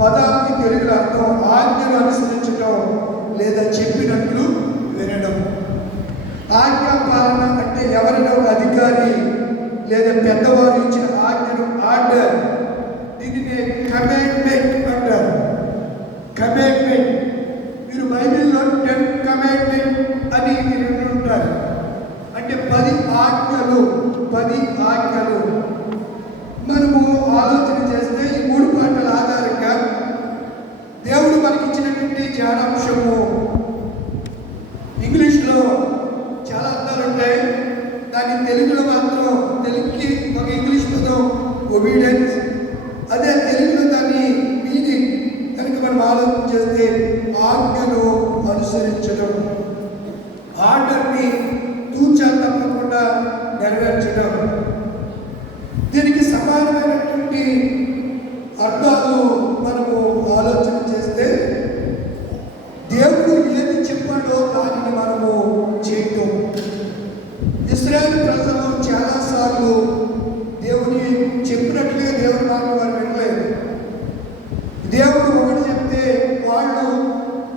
పదానికి తెలుగులో అర్థం ఆజ్ఞను అనుసరించడం లేదా చెప్పినట్లు వినడం. ఆజ్ఞాపాలన అంటే ఎవరైనా ఒక అధికారి లేదా పెద్దవారు ఇచ్చిన ఆజ్ఞను ఆర్డర్, దీనిని కమాండ్మెంట్ అంటారు. కమాండ్మెంట్, మీరు బైబిల్లో 10 కమాండ్మెంట్ అని మీరు ఉంటారు. అంటే 10 ఆజ్ఞలు. 10 ఆజ్ఞలు మనము ఆలోచన చేస్తే ఈ 3 పాటల ఆధారంగా దేవుడు మనకిచ్చినటువంటి జ్ఞానాంశము. ఇంగ్లీష్లో చాలా అర్థాలు ఉంటాయి, దాన్ని తెలుగులో మాత్రం తెలుగుకి ఒక ఇంగ్లీష్ పదం ఒబీడియన్స్. అదే తెలుగులో దాన్ని మీనింగ్ కనుక మనం ఆలోచన చేస్తే ఆజ్ఞను అనుసరించడం, ఆర్డర్ని తూచా తప్పకుండా నెరవేర్చడం. దీనికి సమానమైనటువంటి అర్థాలు మనము ఆలోచన చేస్తే దేవుడు ఏది చెప్పాడో దానిని మనము చేయటం. ఇశ్రాయేలు ప్రజలు చాలాసార్లు దేవుని చెప్పినట్లుగా దేవుని మాటలు వారు వినలేదు. దేవుడు ఒకటి చెప్తే వాళ్ళు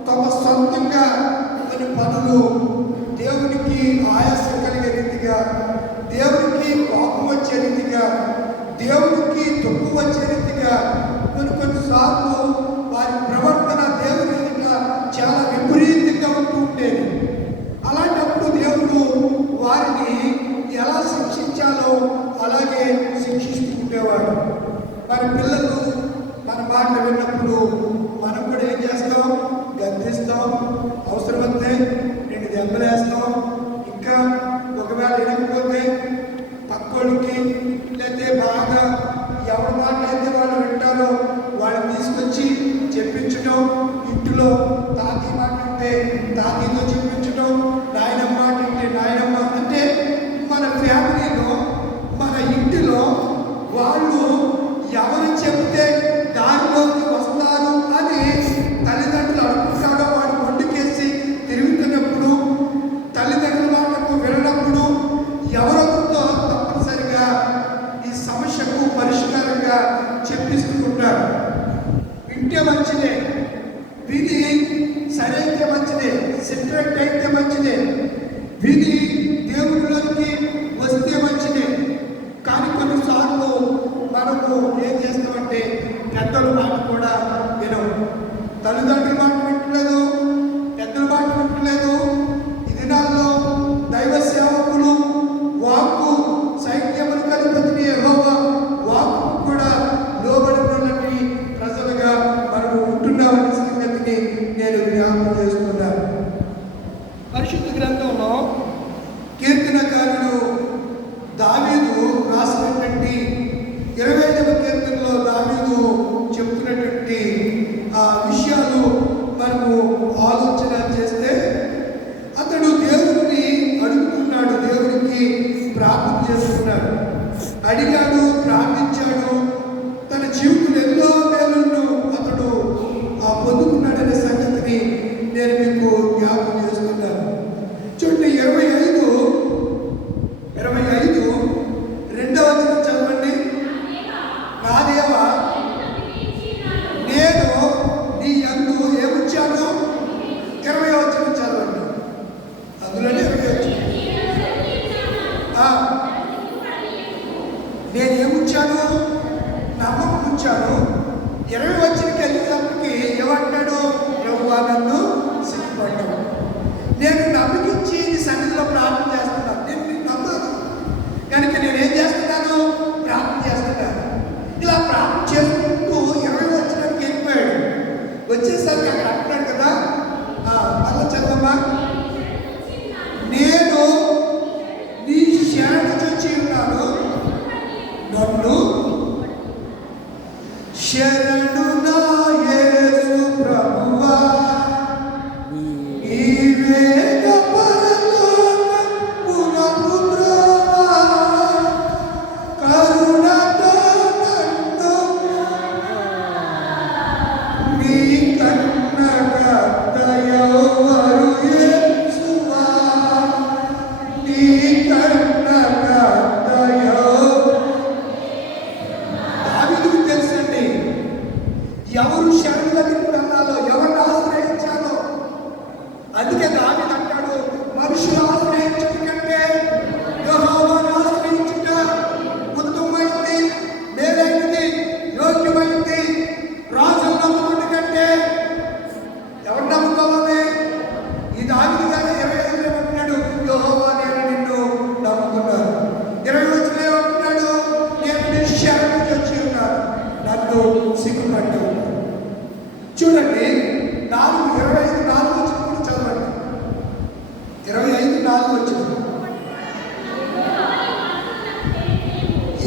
తమ సొంతంగా కొన్ని పనులు దేవునికి ఆయాసం కలిగే రీతిగా, దేవునికి కోపం వచ్చే రీతిగా, దేవునికి దుఃఖం వచ్చే రీతిగా కొన్నిసార్లు వారి ప్రవర్తన దేవుని చాలా విపరీతంగా ఉంటూ ఉండేది. అలాంటప్పుడు దేవుడు వారిని ఎలా శిక్షించాలో అలాగే శిక్షిస్తూ ఉండేవాడు. మన పిల్లలు మన మాటలు విన్నప్పుడు మనం కూడా ఏం చేస్తాం? గద్దిస్తాం, అవసరమైతే 2 దెబ్బలు వేస్తాం. ఇంకా ఒకవేళ వినకపోతే పక్కోడికి లేకపోతే బాగా ఎవరి మాట అయితే వాళ్ళు వింటారో వాళ్ళని తీసుకొచ్చి చెప్పించడం. ఇంటిలో తాతయ్య మాట అంటే తాతయ్యతో చెప్పించడం, నాయనమ్మ మాట అంటే నాయనమ్మ. అంటే మన ఫ్యామిలీలో మన ఇంటిలో వాళ్ళు ఎవరు చెప్తే దారిలోకి వస్తారు అని తల్లిదండ్రులు అనుకుంటారో వాడు మొండికేసి తిరుగుతున్నప్పుడు, తల్లిదండ్రుల మాటకు వినప్పుడు ఎవరితో తప్పనిసరిగా ఈ సమస్యకు పరిష్కారంగా చెప్పిస్తూ ఉంటారు. వింటే మంచిదే, విని సరైతే మంచిదే, సెటరేట్ అయితే మంచిదే, విని దేవుడిలోకి వస్తే మంచిదే. కానీ కొన్నిసార్లు మనము ఏం చేస్తామంటే పెద్దల మాట కూడా వినము. తల్లిదండ్రుల మాట వింటలేదు, పెద్దల మాట వింటలేదు. ఈ దినాల్లో దైవ సేవకులు వాక్కు సైన్యములకు అధిపతిని యెహోవా వాక్కు కూడా లోబడినటువంటి ప్రజలుగా మనము ఉంటున్నామనే సంగతిని నేను జ్ఞాపకం చేస్తున్నాను. పరిశుద్ధ గ్రంథంలో కీర్తనకారుడు దావీదు రాసినటువంటి 25వ కీర్తనలో దావీదు చెప్తున్నటువంటి ఆ విషయాలు మనము ఆలోచన చేస్తే అతడు దేవుడిని అడుగుతున్నాడు, దేవుడికి ప్రార్థన చేస్తున్నాడు, అడిగాడు, ప్రార్థించాడు. తన జీవితంలో ఎన్నో మేలులను అతడు పొందుకున్నాడనే సంగతిని నేను మీకు జ్ఞాపకం చేస్తున్నాను. చూడండి, 25 2వ వచనం చదవండి. నా దేవా, నేను నీ యందు ఏముంచాను? 20వ వచనం చదవండి. అందులోనే 20వ వచనం. నేను ఏముంచాను? నమ్మకం ఉంచాను. 20వ వచనంకి వెళ్ళేటప్పటికి ఏమంటాడు? ప్రభువా, నన్ను సిగ్గుపడ్డావు. నేను నమ్మకించి నీ సన్నిధిలో ప్రార్థన చేస్తున్నాను. నేను నీకు నమ్మను కనుక నేనేం చేస్తున్నాను? ప్రార్థన చేస్తున్నాను. ఇలా ప్రార్థన చేసుకుంటూ 20వ వచనానికి వెళ్ళిపోయాడు. వచ్చేసరికి అక్కడ అంటున్నాడు కదా, మళ్ళీ చదవమ్మా. నేను నీ శరణు చొచ్చి ఉన్నాను, నన్ను శరణు నా యేసు ప్రభువా, నీవే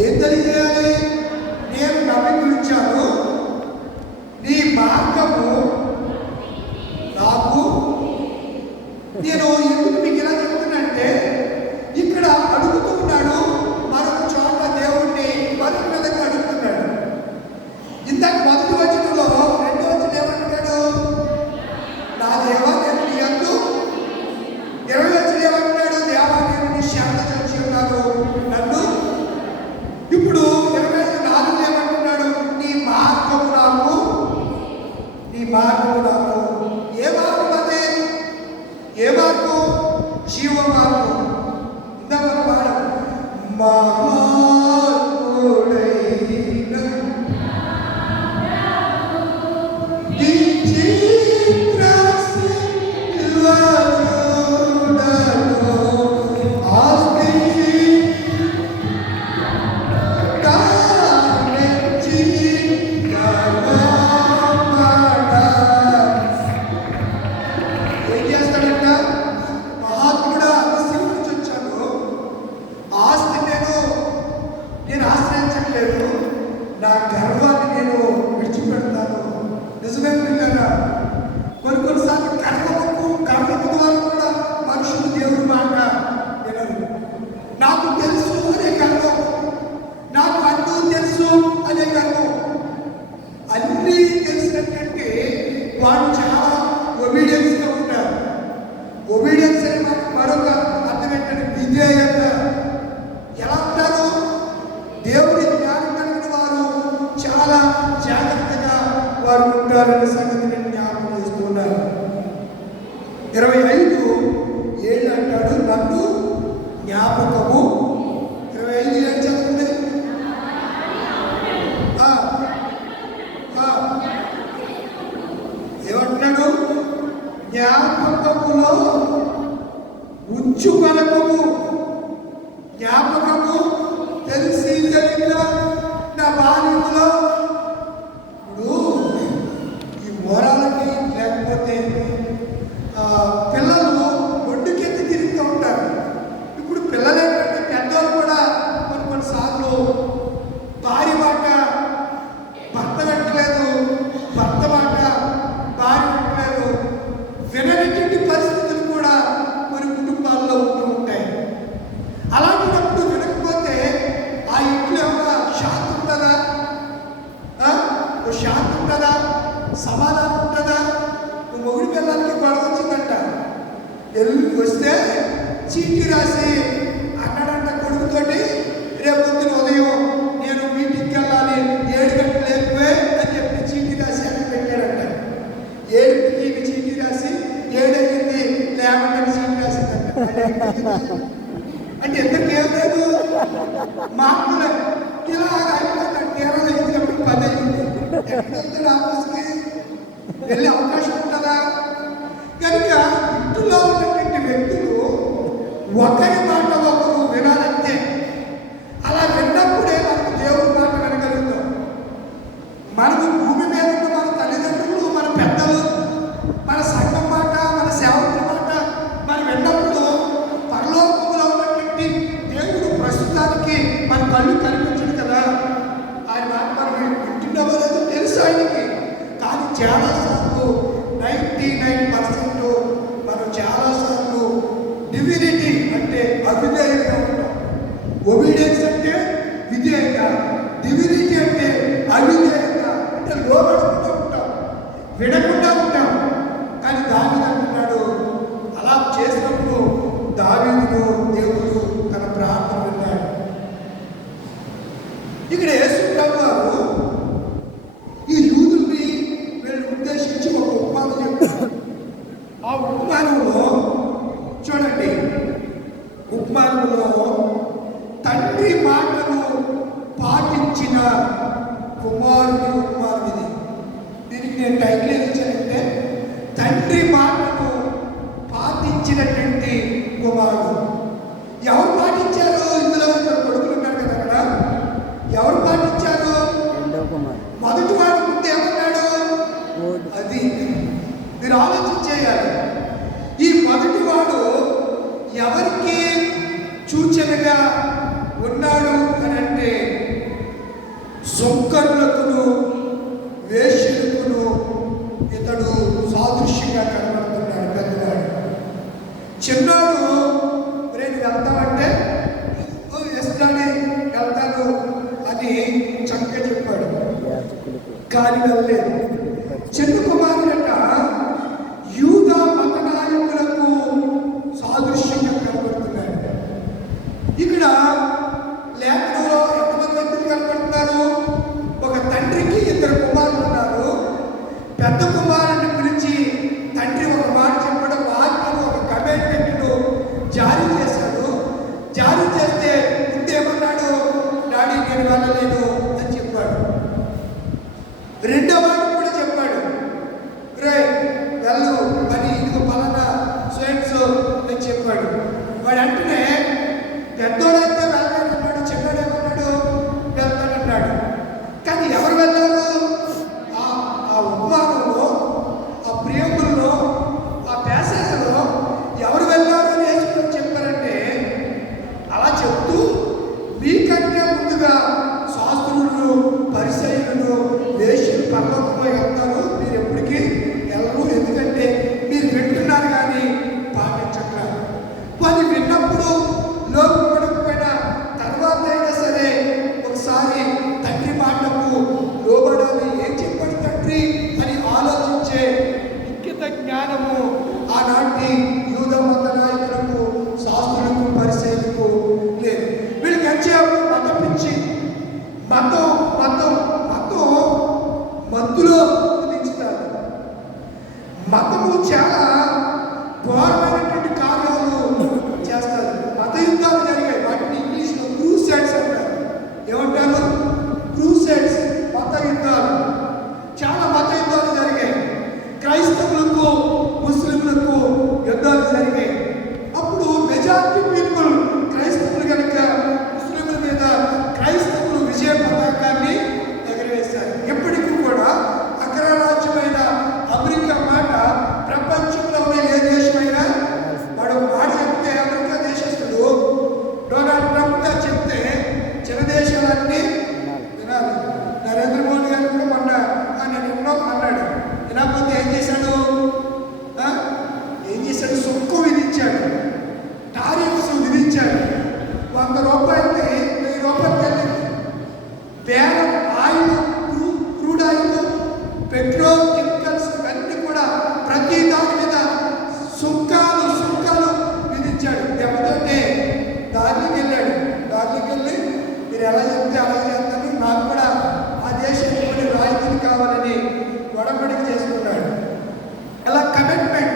ఏం తెలియజేయాలి? నేను నమ్మిక ఉంచాను, నీ మార్గము నాకు. నేను ఎందుకు మీకు ఇలా చెప్తున్నంటే, ఇక్కడ అడుగుతూ ఉన్నాడు, మరొక చోట దేవుణ్ణి మరొక విధంగా అడుగుతున్నాడు. ఇందాక మొదటి వచనంలో రెండో వచనం ఏమంటున్నాడు? నా దేవా నేను నీ యందు. 20 వచనం ఏమంటున్నాడు? దేవా నేను నీ శాంత చూచి ఉన్నాను నన్ను. ఇప్పుడు 24 ఏమంటున్నాడు? నీ మార్గము నాకు, నీ మార్గము నాకు. ఏ మార్గం అదే? ఏ మార్గం? జీవ మార్గం. ఇందాక పాడం, నా గర్వాన్ని నేను విడిచిపెడతాను. నిజమే పిల్లరా, కొన్నిసార్లు గర్వము ద్వారా కూడా మనుషులు దేవుడి మాట వినరు. నాకు తెలుసు అనే గర్వం, నాకు అన్నీ తెలుసు అనే గర్వం. అన్నీ తెలిసినట్టే వాడు చాలా ఒబీడియన్స్గా ఉంటారు. ఒబీడియన్స్ అనే మాకు మరొక అర్థం ఏంటంటే విధేయత. ఎలా ఉంటారు? దేవుడి జ్ఞానం కలిగిన వారు చాలా జాగ్రత్తగా వారు ఉంటారనే సంగతి నేను జ్ఞాపకం చేస్తున్నాను. 25:7 అంటాడు, నన్ను జ్ఞాపకము. 25:7 చదువుతుంది. ఏమంటున్నాడు? జ్ఞాపకములో ఉంచుకొనకము. జ్ఞాపకము తెలిసి తెలియక నా బాల్యంలో ఇప్పుడు ఈ మోరాలకి లేకపోతే పిల్లలు ఒడ్డుకెత్తి తిరుగుతూ ఉంటారు. ఇప్పుడు పిల్లలు ఏంటంటే పెద్దవాళ్ళు కూడా కొన్నిసార్లు భార్య మాట భర్త పెట్టలేదు, భర్త మాట భార్య పెట్టలేదు, వినటువంటి పరిస్థితులు కూడా కొన్ని కుటుంబాల్లో ఉంటూ ఉంటాయి. అలాంటప్పుడు వినకపోతే ఆ ఇంట్లో ఏమైనా శాంతి ఉంటుందా? శాంతి ఉంటుందా? సమాధానం ఉంటుందా? మొగుడి పిల్లలకి గొడవ వచ్చిందంట, వస్తే చీటీ రాసి అన్నాడంట కొడుకుతోటి, రేపు పొద్దున ఉదయం నేను మీటింగ్కి వెళ్ళాలి, 7 గంటలు లేకపోయి అని చెప్పి చీటీ రాసి అక్కడ పెట్టాడంట. 7కి చీటీ రాసి 7 అయింది లేకపోతే చీటీ రాసిందంట. అంటే ఎందుకు ఏం లేదు, మార్పులే ఇలా అయిపోయిందంటే 10 అయింది. ఎక్కడికి వెళ్తాడు? ఆఫీస్కి వెళ్ళే అవకాశం ఉంటుందా? కనుక ఇంట్లో ఉన్నటువంటి వ్యక్తులు ఒకరి మాట ఒకరు వినాలంటే, అలా విన్నప్పుడే మనకు దేవుడి మాట వినగలుగుతాం. మనము భూమి మీద ఉన్న మన తల్లిదండ్రులు, మన పెద్దలు, మన సంఘం మాట, మన సేవకుల మాట మనం విన్నప్పుడు పరలోకంలో ఉన్నటువంటి దేవుడు ప్రస్తుతానికి మన కళ్ళు కనిపించడు కదా. ఆయన మాట మనం వింటున్నామో లేదో తెలుసు ఆయనకి. కానీ చాలాసార్లు 99% మనం చాలాసార్లు డివినిటీ అంటే అవిధేయంగా ఉంటాం. ఒబీడియన్స్ అంటే విధేయత, డివినిటీ అంటే అవిధేయత అంటే లోబడుతూ ఉంటాం, వినకుండా ఉంటాం. కానీ దావీదు అంటున్నాడు, అలా చేసినప్పుడు దావీదును దేవుడు తన ప్రార్థన విన్నాడు. ఇక్కడ యేసు ప్రభువు గారు ఈ యూదుల్ని వీళ్ళు ఉద్దేశించి ఒక ఉపమానం చెప్తారు. ఆ ఉపమానంలో చూడండి, ఉపమానంలో తండ్రి మాటను పాటించిన కుమారుని ఉపమానం ఇది. దీనికి నేను టైటిల్ ఏది ఇచ్చానంటే, తండ్రి మాటను పాటించినటువంటి కుమారుడు. ఎవరు పాటించారు? ఇందులో కొడుకులు ఉన్నారు కదా అక్కడ. ఎవరు పాటించారు? మొదటి వాడు ముందు ఏమన్నాడు? అది మీరు ఆలోచన చేయాలి. ఈ మొదటి వాడు ఎవరికి సూచనగా ఉన్నాడు అని అంటే సుంకరులకును వేశ్యలకును ఇతడు సాదృశ్యంగా కనబడుతున్నాడు. పెద్దవాడు చిన్నాడు నేను వెళ్తామంటే ఇస్తానే వెళ్తాను అని చక్కగా చెప్పాడు, కానీ వెళ్ళలేదు. చిన్న కుమారుడట యూదా మత నాయకులకు సాదృశ్యంగా కనబడుతున్నాడు. ఇక్కడ లేఖనంలో ఎంతమంది వ్యక్తులు కనబడుతున్నారు? ఒక తండ్రికి ఇద్దరు కుమారులు ఉన్నారు. పెద్ద కుమారుడిని పిలిచి తండ్రి ఒక మాట చెప్పడం, ఆజ్ఞను ఒక కమిట్మెంట్ను జారీ చేశాడు. జారీ చేస్తే ముందేమన్నాడు? డాడీ నేను వెళ్ళలేదు అని చెప్పాడు. రెండో వాడికి కూడా చెప్పాడు, రే వెళ్ళు అని, ఇదిగో పలానా స్వయంస్ అని చెప్పాడు. వాడు అంటేనే పెద్దోడైతే వెళ్ళాడన్నాడు, చిన్నోడేమన్నాడు వెళ్తానన్నాడు. కానీ ఎవరు వెళ్ళారు? ఆ ఉపమానంలో, ఆ ప్రియములలో, ఆ ప్యాసేజ్లో ఎవరు వెళ్ళారు అని యేసుప్రభు చెప్పారంటే, అలా చెప్తూ మీకంటే ముందుగా శాస్త్రులు, పరిసయ్యులు, వేశ్యలు పరలోకంలో వెళ్తారు, మీరు ఎప్పటికీ వెళ్ళరు, ఎందుకంటే మీరు వింటున్నారు కానీ పాటించట్లేదు. అది విన్నప్పుడు లోపడిపోయిన తర్వాత అయినా సరే ఒకసారి తండ్రి మాటకు లోబడాలి. ఏం చెప్పాడు తండ్రి అని ఆలోచించే ఇంకిత జ్ఞానము ఆనాటి యూదా మత నాయకులకు, శాస్త్రులకు, పరిసయ్యులకు లేదు. వీళ్ళకి ఎంతసేపు మతం పిచ్చి, మతం మతం మతం మత్తులో నిలిచినారు. మతము చాలా ఘోరమైనటువంటి కార్యాలు చేస్తారు. మత యుద్ధాలు జరిగాయి, వాటిని ఇంగ్లీష్లో క్రూసైడ్స్ అంటారు. ఏమంటారు? క్రూసైడ్స్, మత యుద్ధాలు. చాలా మత యుద్ధాలు జరిగాయి. క్రైస్తవులకు, ముస్లింలకు యుద్ధాలు జరిగాయి. అప్పుడు మెజారిటీ పీపుల్ క్రైస్తవులు కనుక ముస్లింల మీద క్రైస్తవులు విజయ పతాకాన్ని ఎగరవేశారు. ఎప్పటికీ కూడా అగ్రరాజ్యమైన అమెరికా మాట ప్రపంచంలో ఉన్న ఏ దేశమైనా వాడు మాట చెప్తే, అమెరికా దేశస్తుడు డొనాల్డ్ ట్రంప్ గారు చెప్తే చిన్న దేశాలన్నీ వినాలి. నరేంద్ర మోడీ గారు కూడా మొన్న నేను ఎన్నో అన్నాడు. వినకపోతే ఏం చేశాడు? సుంకం విధించాడు, టారిఫ్స్ విధించాడు. 100 రూపాయలకి 1000 రూపాయలు వెళ్ళింది. బేరం oil, crude oil, petrol, chemicals ఇవన్నీ కూడా ప్రతి దాని మీద సుంకాలు విధించాడు. దెబ్బతోటే దానికి వెళ్ళాడు. దానికి వెళ్ళి మీరు ఎలా చెప్తే అలా చేస్తాను, నాకు కూడా ఆ దేశానికి కొన్ని రాయితీలు కావాలని గొడవడికి చేసుకున్నాడు. అలా కమిట్మెంట్.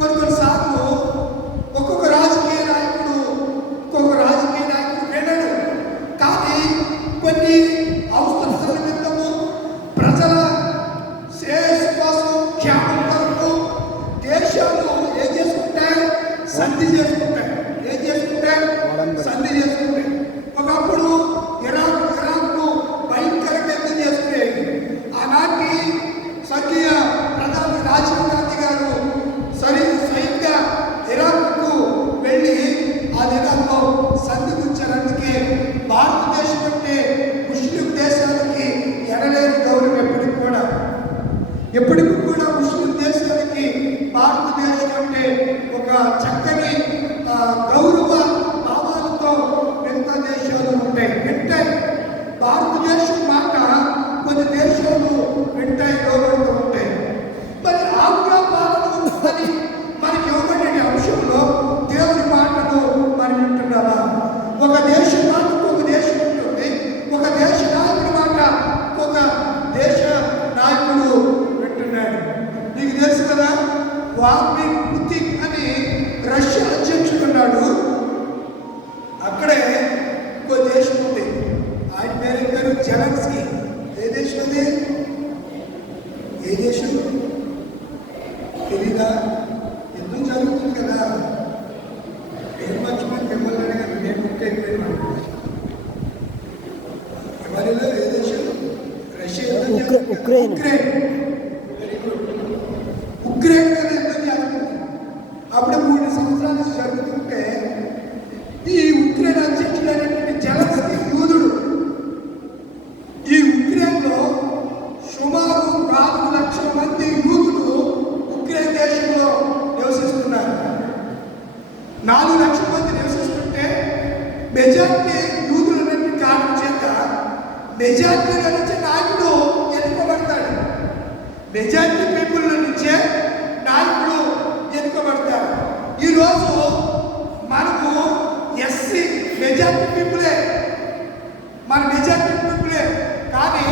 కొన్నిసార్లు ఒక్కొక్క రాజకీయ నాయకుడు వినడు, కానీ కొన్ని అవసరాల నిమిత్తము, ప్రజల శ్రేయస్సు కోసం, క్షేమం కొరకు దేశాలు ఏం చేసుకుంటాయి? సంధి చేసుకుంటాయి. ఒకప్పుడు ఇరాక్కు భయంకరంగా యుద్ధం చేసుకునేది. ఆనాటి స్వర్గీయ ప్రధాని రాజీవ్ గాంధీ గారు స్వయంగా ఇరాక్కు వెళ్ళి ఆ దినాల్లో సంధి కూర్చారు. అందుకే భారతదేశం అంటే ముస్లిం దేశాలకి ఎనలేని గౌరవం. ఎప్పటికీ కూడా ముస్లిం దేశాలకి భారతదేశం అంటే ఒక చక్కని గౌరవ భావాలతో మిగతా దేశాలు వింటాయి. భారతదేశం మాట కొన్ని దేశాలు వింటాయి, గౌరవంతో ఉంటాయి. మరి ఆజ్ఞా పాలన అని మనకి ఇవ్వబడిన అంశంలో దేవుని మాటను మనం వింటున్నామా? ఒక దేశం మాటకు ఒక దేశం ఉంటుంది, ఒక దేశ నాయకుడి మాట ఒక దేశ నాయకుడు వింటున్నాడు. నీకు తెలుసు కదా, వ్లాదిమిర్ పుతిన్ అని రష్యా అధ్యక్షుడు ఉన్నాడు. అక్కడే ఇంకో దేశం ఉంది, ఆయన పేరు జెలెన్స్కీ. ఏ దేశం అది? ఏ దేశం తెలీదా? యుద్ధం జరుగుతుంది కదా. పేరు మర్చిపోయి మిమ్మల్ని అడిగాను, నేను బుక్ అయిపోయినాను. ఎవరిలో ఏ దేశం? Russia. Ukraine. Very good. Ukraine మీద యుద్ధం జరుగుతుంది. అప్పుడే 3 సంవత్సరాలు జరుగుతుంటే ఈ ఉక్రెయిన్ అధ్యక్షుడైనటువంటి జెలెన్స్కీ యూదుడు. ఈ మెజార్టీలో నుంచే నాయకుడు ఎన్నుకోబడతాడు. మెజార్టీ పీపుల్ నుంచే నాయకుడు ఎన్నుకోబడతాడు. ఈరోజు మనకు ఎస్సీ మెజార్టీ పీపులే, మన మెజార్టీ పీపులే. కానీ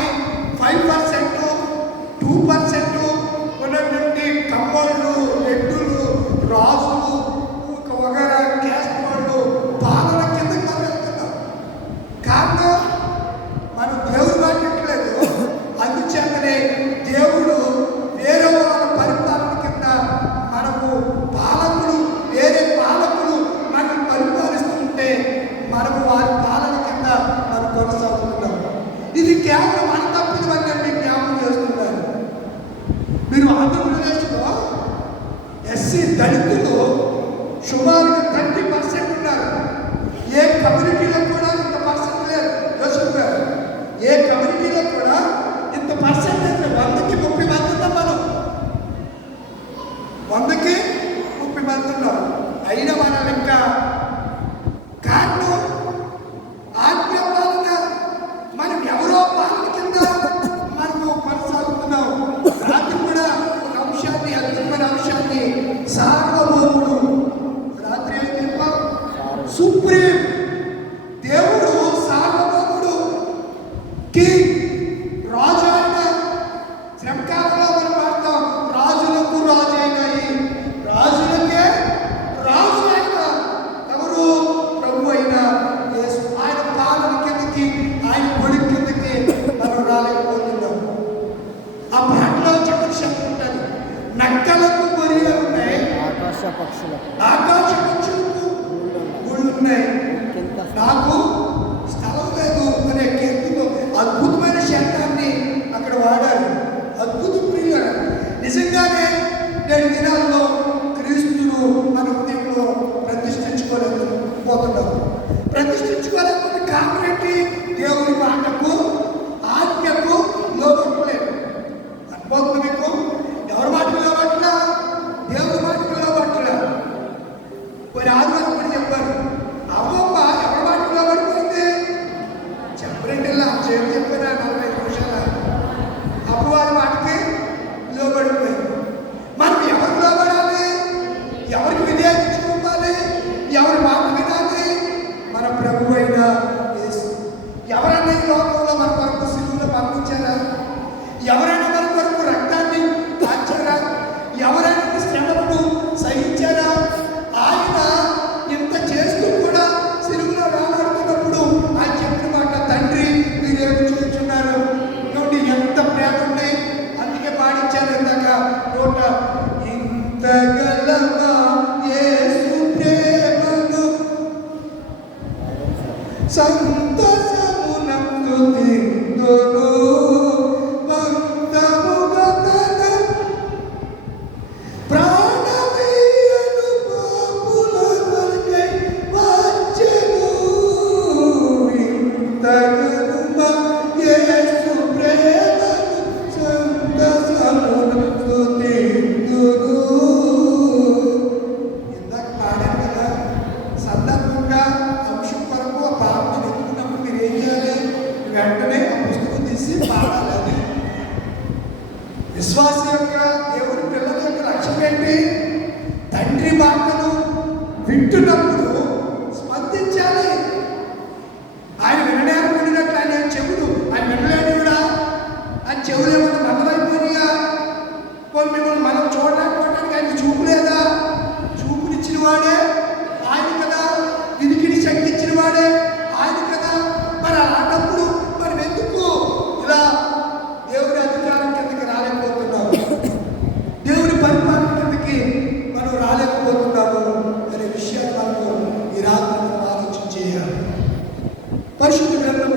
5%, 2% ఉన్నటువంటి కమ్మోళ్ళు, రెడ్డులు, రాజులు, వగైరా క్యాస్ట్ వాళ్ళు పాలన కిందకి మనం వెళ్తున్నాం. కారణం మనం దేవుడు మాట్లాడలేదు. అందుచేతనే దేవుడు వేరే వాళ్ళ పరిపాలన కింద మనకు పాలకులు, వేరే పాలకులు మనకు పరిపాలిస్తుంటే మనకు వారి పాలన కింద మనం కొనసాగుతున్నాం. ఇది కేవలం మన తప్పిదమని నేను మీకు జ్ఞాపకం చేస్తున్నాను. మీరు ఆంధ్రప్రదేశ్లో ఎస్సీ దళితులు సుమారుగా 30% ఉన్నారు. ఏ కమ్యూనిటీలో కూడా ఇంత పర్సెంట్ లేదు. యోసేపు గారు, ఏ కమ్యూనిటీలో కూడా ఇంత పర్సెంటేజ్ 100కి 30 మంది ఉన్నాం. మనం 100కి 30 మంది ఉన్నాం. అయినా మనం ఇంకా కారణం ఆజ్ఞ పాలన, మనం ఎవరో పాలన కింద మనము కొనసాగుతున్నాం. రాత్రి కూడా ఒక అంశాన్ని, అద్భుతమైన అంశాన్ని, సార్వభౌముడు రాత్రి ఏం చెప్పాం? సుప్రీం దేవుడు సార్వభౌముడు, కింగ్, రాజు అయిన. శ్రమకాలంలో మనం పాడతాం, రాజులకు రాజు అయిన, రాజులకే రాజు అయిన ఎవరు? ప్రభు అయిన యేసు. ఆయన పాలన కిందకి, ఆయన పొడి కిందకి మనం రాలేకపోతున్నాం. ఆ పాటలో చక్కటి శక్తి ఉంటుంది. నక్కలకు గొర్రెలు ఉన్నాయి, ఆకాశ పక్షులకు గుళ్ళు ఉన్నాయి, నాకు స్థలం లేదు అనే కీర్తితో అద్భుతమైన శబ్దాన్ని అక్కడ వాడారు. అద్భుత ప్రియులు. నిజంగానే నేటి దినాల్లో క్రీస్తును మన హృదయంలో ప్రతిష్ఠించుకోలేకపోతున్నాం. ప్రతిష్ఠించుకోలేకపోతే కారణం ఏంటి? దేవుని మాటకు, ఆజ్ఞకు లోబట్టలేదు. అనుభవం మీకు ఎవరి మాటకు లోబట్టినా దేవుని మాటకు లోబట్టలే. కొన్ని ఆదివారం కూడా చెప్పారు, అవ్వమ్మ ఎవరి మాటకు లోబడిపోయింది చెప్పరండి. చేతి చెప్పినా 45 నిమిషాల అమ్మవారి మాటకి లోబడిపోయింది. మనం ఎవరికి లోబడాలి? ఎవరికి వినియోగించుకోవాలి? ఎవరి మాట వినాలి? మన ప్రభు అయిన యేసు. ఎవరైనా ఈ లోకంలో మన కొరకు సిలువలో పంపించారా? ఎవరైనా మన కొరకు రక్తాన్ని కాచారా? ఎవరైనా శ్రమలను సహించారా? ఆయన ఇంత చేస్తూ కూడా సిలువలో వేలాడుతున్నప్పుడు ఆయన చెప్పిన మాట, తండ్రి మీరేమి చేస్తున్నారు? నోటి ఎంత ప్రేమ ఉంది. అందుకే పాడించారు ఇందాక నోట, ఇంతగలమా యేసు ప్రేమను సంతసమునందు తిందును భక్తముగా తన ప్రాణమీయను పాపుల కొరకై వచ్చెను. ఇంతగలమా యేసు ప్రేమను సంతసమునందు తిందును. ఇందాక పాడారు కదా, సందర్భంగా అంశం కొరకు ఆ పాపను ఎత్తుకున్నప్పుడు మీరు ఏం చేయాలి? వెంటనే ఆ పుస్తకం తీసి పాడాలి. అది విశ్వాస యొక్క, దేవుడి పిల్లల యొక్క లక్ష్యం ఏంటి? తండ్రి మాటను వింటున్నప్పుడు స్పందించాలి. ఆయన వినడానికి విడినట్లు ఆయన చెవుడు, ఆయన వినలేడు కూడా. ఆయన చెవులు ఏమైనా బంధమైపోయినాయా? పోనీ మిమ్మల్ని మనం చూడలేకపోవడానికి ఆయన చూపు లేదా? చూపునిచ్చిన వాడే ఆయన కదా, వినికిడి శక్తి ఇచ్చిన వాడే ఆయన కదా. మరి అలాంటప్పుడు మనం ఎందుకు ఇలా దేవుడి అధికారం కిందకి రాలేకపోతున్నాము? దేవుడి పరిపాలన కిందకి మనం రాలేకపోతున్నాము అనే విషయాన్ని మనము ఈ రాత్రి ఆలోచన చేయాలి. పరిశుద్ధ గ్రంథంలో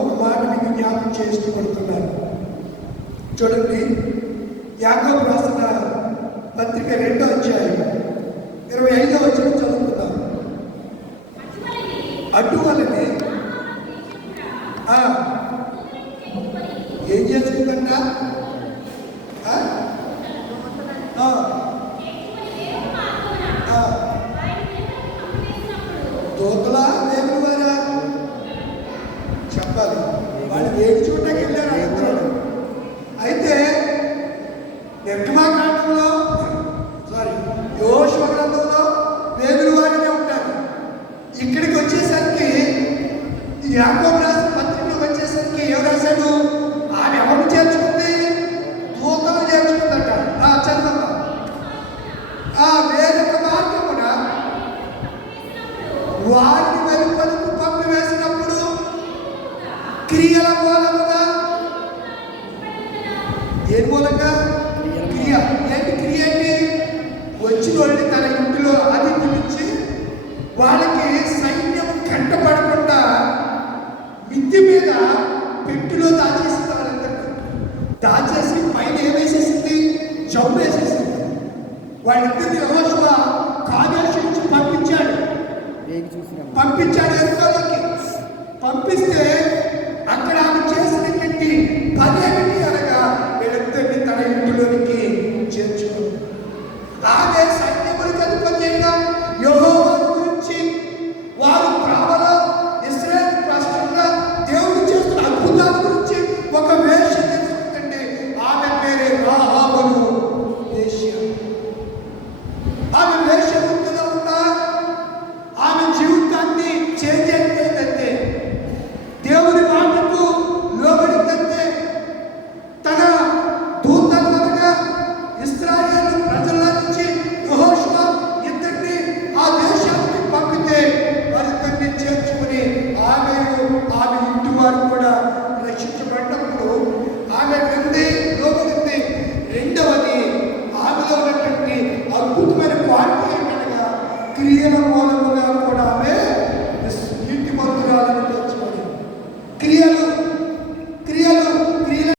ఒక మాట మీకు జ్ఞాపకం చేస్తూ పడుతున్నాను. చూడండి, యాకోబు రాసిన పత్రిక 2వ అధ్యాయం 25వ వచనం చదువుతున్నాం. అటువలనే ఏం చేస్తుందంట? దూతలా దేవుని వారా? యాకోబు రాసిన పత్రికలో వచ్చేసరికి ఏం రాశాడు? ఆమె ఎవరు చేర్చుకుంది? దూతలు చేర్చుకుందట. చదవమ్మ. వేరొక మార్గమున వారిని వెలుపలకు పంపివేసినప్పుడు క్రియల మూలముగా, దేని మూలంగా? క్రియ. ఏంటి క్రియ అంటే? వచ్చిన వాళ్ళని తన ఇంటిలో ఆతిథ్యం ఇచ్చి వాళ్ళకి సైన్యం కంటపడకుండా మిద్ది మీద పెట్టులో దాచేసింది. వాళ్ళందరినీ దాచేసి పైన ఏమేసేసింది? జబ్బు వేసేసింది. వాళ్ళిద్దరిని యెహోషువ కాదేశించి పంపించాడు ఎరుకోలోకి. పంపిస్తే